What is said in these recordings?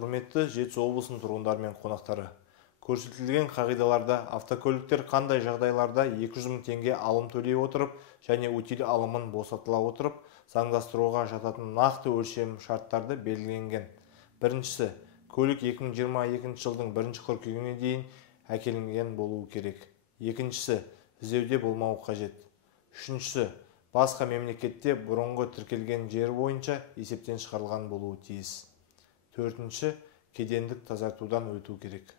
Құрметті Жетісу облысының тұрғындары мен қонақтары. Көрсетілген қағидаларда автокөліктер қандай жағдайларда 200 мың теңге алым төлей отырып және утиль алымын босатыла отырып заңдастыруға жататын нақты өлшем шарттарды белгіленген. Біріншісі, көлік 2022 жылдың 1 қыркүйегіне дейін әкелінген болуы керек. Екіншісі, іздеуде болмауы қажет. Үшіншісі, басқа мемлекетте бұрынғы тіркелген жері бойынша есептен шығарылған болуы тиіс. Төртінші, кедендік тазартудан өту керек.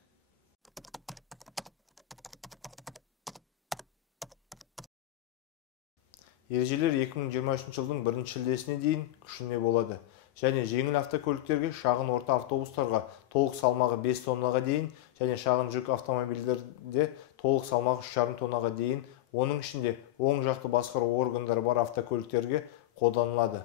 Ережелер 2023 жылдың 1 шілдесіне дейін күшіне болады. Және жеңіл автокөліктерге, шағын орта автобустарға толық салмағы 5 тоннаға дейін және шағын жүк автомобильдерде толық салмағы 3,5 тоннаға дейін, оның ішінде оң жақты басқару органдары бар автокөліктерге қолданылады.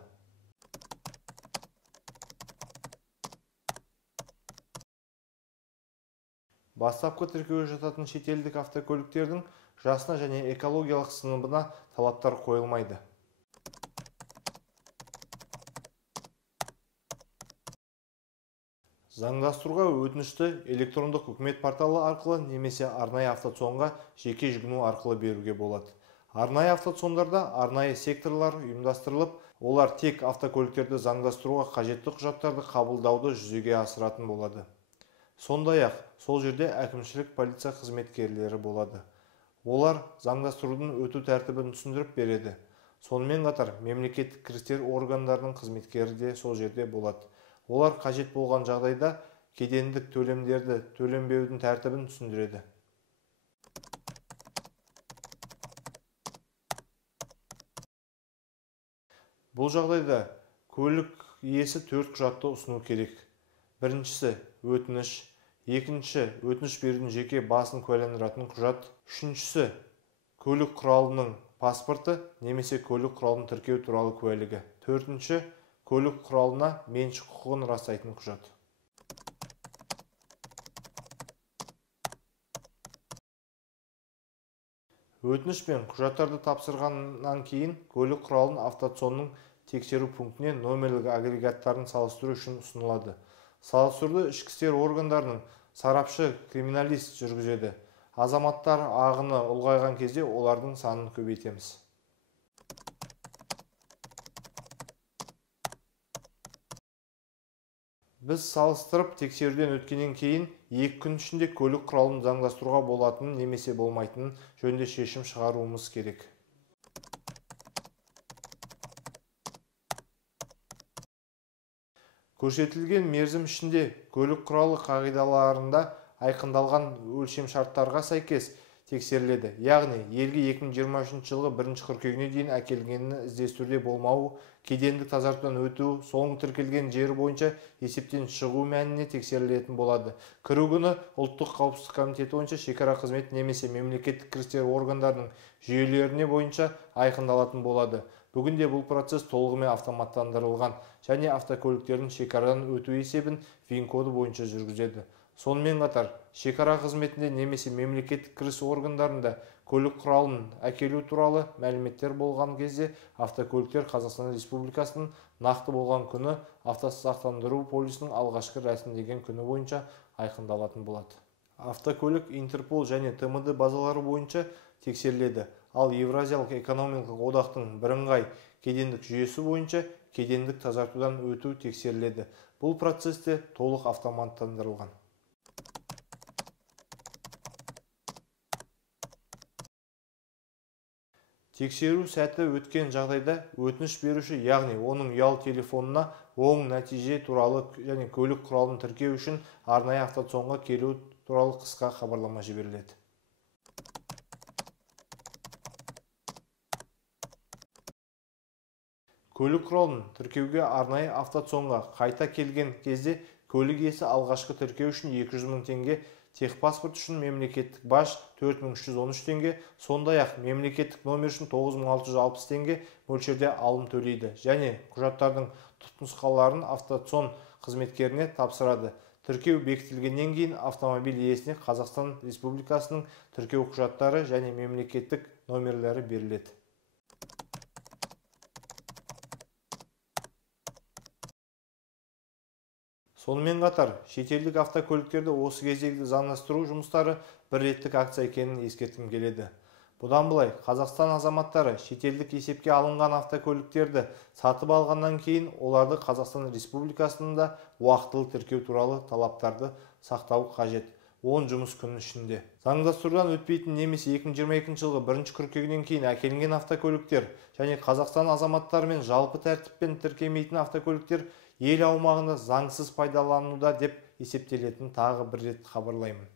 Бастапқы тіркеуге жататын шетелдік автокөліктердің жасына және экологиялық сыныбына талаптар қойылмайды. Заңдастыруға өтінішті электрондық үкімет порталы арқылы немесе арнайы автоцонға жеке жүгіну арқылы беруге болады. Арнайы автоцондарда арнайы секторлар ұйымдастырылып, олар тек автокөліктерді заңдастыруға қажетті құжаттарды қабылдауды жүзеге асыратын болады. Сондай-ақ, сол жерде әкімшілік полиция қызметкерлері болады. Олар заңдастырудың өту тәртібін түсіндіріп береді. Сонымен қатар, мемлекеттік кірістер органдарының қызметкері де сол жерде болады. Олар қажет болған жағдайда кедендік төлемдерді төленбеудің тәртібін түсіндіреді. Бұл жағдайда көлік иесі 4 құжатты ұсыну керек. Біріншісі өтініш, екінші өтініш берудің жеке басын куәландыратын құжат, үшіншісі көлік құралының паспорты немесе көлік құралын тіркеу туралы куәлігі, төртінші көлік құралына меншік құқығын растайтын құжат. Өтініш пен құжаттарды тапсырғаннан кейін көлік құралын автоцонның тексеру пунктіне номерлік агрегаттарын салыстыру үшін ұсынылады. Салыстыруды ішкі істер органдарының сарапшы криминалист жүргізеді. Азаматтар ағыны ұлғайған кезде олардың санын көбейтеміз. Біз салыстырып тексеруден өткеннен кейін 2 күн ішінде көлік құралын заңдастыруға болатынын немесе болмайтынын жөнінде шешім шығаруымыз керек. Көрсетілген мерзім ішінде көлік құралы қағидаларында айқындалған өлшем шарттарға сәйкес тексеріледі. Яғни, елге 2023 жылғы 1 қыркүйегіне дейін әкелгенін іздестіруде болмауы, кедендік тазартудан өту, соңғы тіркелген жері бойынша есептен шығу мәніне тексерілетін болады. Кіру күні ұлттық қауіпсіздік комитеті бойынша шекара қызметі немесе мемлекеттік кірістер органдарының жүйелеріне бойынша айқындалатын болады. Бүгінде бұл процесс толығымен автоматтандырылған және автокөліктердің шекарадан өту есебін ВИН коды бойынша жүргізеді. Сонымен қатар, шекара қызметінде немесе мемлекеттік кіріс органдарында көлік құралын әкелу туралы мәліметтер болған кезде автокөліктер Қазақстан Республикасының нақты болған күні автосақтандыру полисінің алғашқы рәсімдеген күні бойынша айқындалатын болады. Автокөлік Интерпол және ТМД базалары бойынша тексеріледі, ал Евразиялық экономикалық одақтың бірыңғай кедендік жүйесі бойынша кедендік тазартудан өту тексеріледі. Бұл процесте толық автоматтандырылған. Тексеру сәті өткен жағдайда өтініш беруші, яғни оның ұялы телефонына оң нәтиже туралы және көлік құралын тіркеу үшін арнайы автоцонға келу туралы қысқа хабарлама жіберіледі. Көлік құралын тіркеуге арнайы автоцонға қайта келген кезде көлік иесі алғашқы тіркеу үшін 200 мың теңге, техпаспорт үшін мемлекеттік баж 4313 теңге, сондай-ақ мемлекеттік номер үшін 9660 теңге мөлшерде алым төлейді және құжаттардың түпнұсқаларын автоцон қызметкеріне тапсырады. Тіркеу бекітілгеннен кейін автомобиль иесіне Қазақстан Республикасының тіркеу құжаттары және мемлекеттік номерлері беріледі. Сонымен қатар, шетелдік автокөліктерді осы кездегі заңдастыру жұмыстары бір реттік акция екенін ескерткім келеді. Бұдан былай, Қазақстан азаматтары шетелдік есепке алынған автокөліктерді сатып алғаннан кейін оларды Қазақстан Республикасында уақытылы тіркеу туралы талаптарды сақтау қажет. 10 жұмыс күні ішінде. Заңдастырудан өтпейтін немесе 2022 жылғы 1 қыркүйегінен кейін әкелінген автокөліктер және Қазақстан азаматтарымен жалпы тәртіппен тіркемейтін автокөліктер ел аумағында заңсыз пайдалануда деп есептелетінін тағы бір рет хабарлаймын.